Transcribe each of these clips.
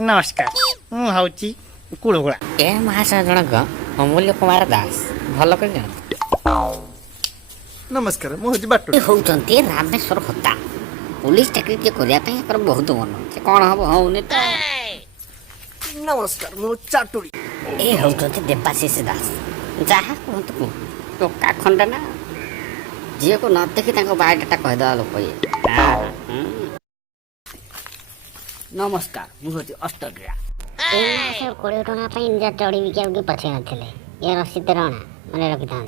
नमस्कार मुझे कुड़गुड़ा ए महाशय जनक अमूल्य कुमार दास भल कर नमस्कार मुझे बाटू होउचंती रामेश्वर होता पुलिस चाकरी के करने बहुत मन से कौन हम होने तो नमस्कार मु चाटुरी ए होउचंती देवाशीष दास जहाँ कहतु कु टोका खंड ना जी को न देखी बायोडाटा कहीदेवा लोक ये नमस्कार मुझे अष्टग्रा कोड़े टका निजा चढ़ी बिका पछे नथिले ये रसीद रणा मन रखी था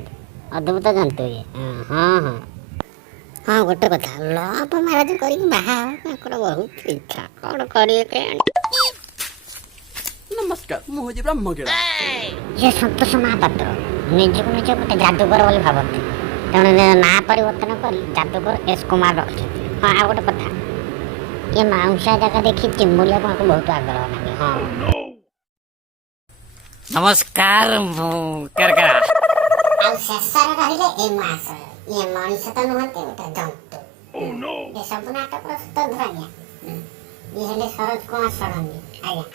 अद्भुत जंतु ये हाँ हाँ हाँ गोटे कथा लव मैरेज कर बहुत इच्छा कौन करिए नमस्कार मुझे ब्रह्मगिरा ये संतोष महापात्र निजक निज गोटे जादूगर बोली भावती तेणु ना परिवर्तन कर जादूगर एस कुमार रखी हाँ आ गोटे कथा ये मांसा जगह देखी चिमुलिया को बहुत आग्रह लगे हाँ नमस्कार करकरा ଆଉ ଶେଷରେ ରହିଲେ ଏ ମାସ ଇଏ ମଣିଷ ତ ନୁହନ୍ତି ଗୋଟେ ଜନ୍ତୁ ଏ ସବୁ ନାଟକର ସୂତ୍ରଧାର ଇଏ ହେଲେ ସରୋଜ କୁମାର ଷଡ଼ଙ୍ଗୀ ଆଜ୍ଞା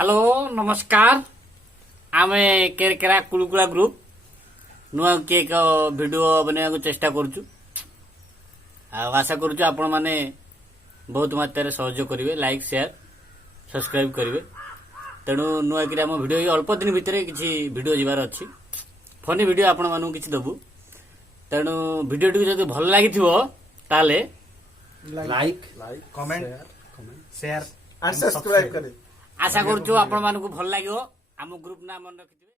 हेलो नमस्कार आम केरकेरा कुलकुला ग्रुप नुआ के एक वीडियो बनाया चेष्टा करुचु आशा करुचु आपण माने बहुत मात्रा सहयोग करेंगे लाइक शेयर सब्सक्राइब करेंगे तेणु नुआ कि आम वीडियो अल्प दिन भितर किसी वीडियो जीवार अच्छी फनी वीडियो आपण मानू किसी दबु तेणु वीडियो टी जब भल लगी लाइक कमेंट शेयर और सब्सक्राइब करें आशा करुचु आपण मानू भल लगे आम ग्रुप नाम मन रखि